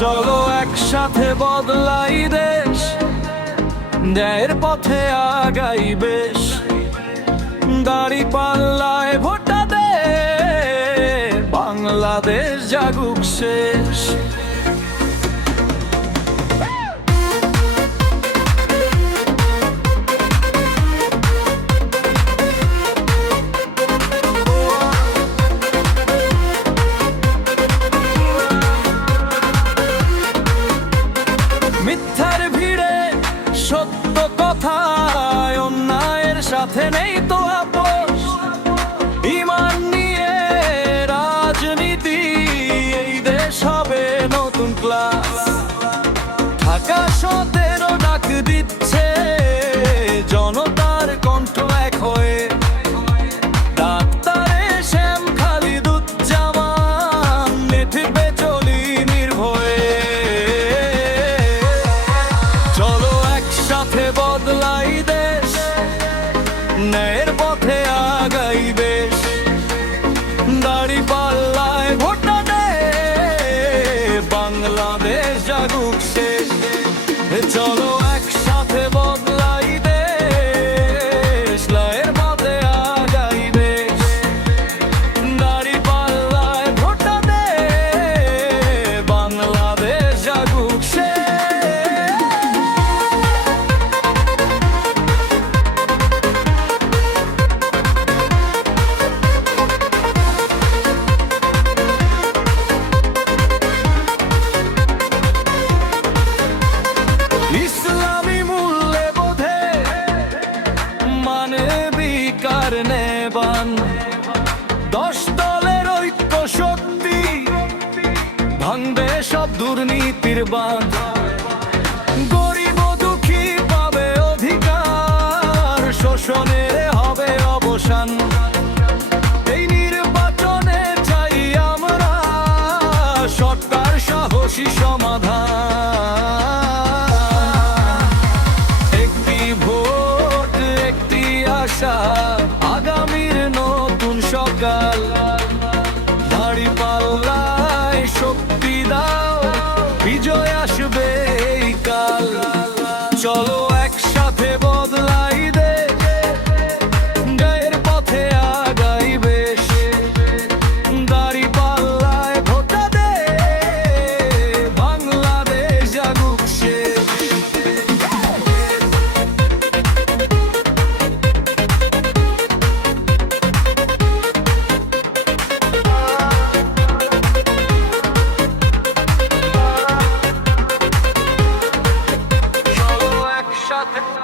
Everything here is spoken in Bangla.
চলো একসাথে বদলাই দেশ, ন্যায়ের পথে আগাই বেশ। দাড়ি পাল্লায় ভোটা দে বাংলাদেশ জাগুক শেষ। সাথে নেই তো আপোষ। ইমান নিয়ে রাজনীতি এই দেশ হবে নতুন ক্লাস ঢাকা সতেরো বাংলাদেশ জাগুক। নেবান। দশ দলের ঐক্য শক্তি ভাঙবে সব দুর্নীতির বাঁধ। গরিব দুঃখী পাবে অধিকার শোষণের love. 우리가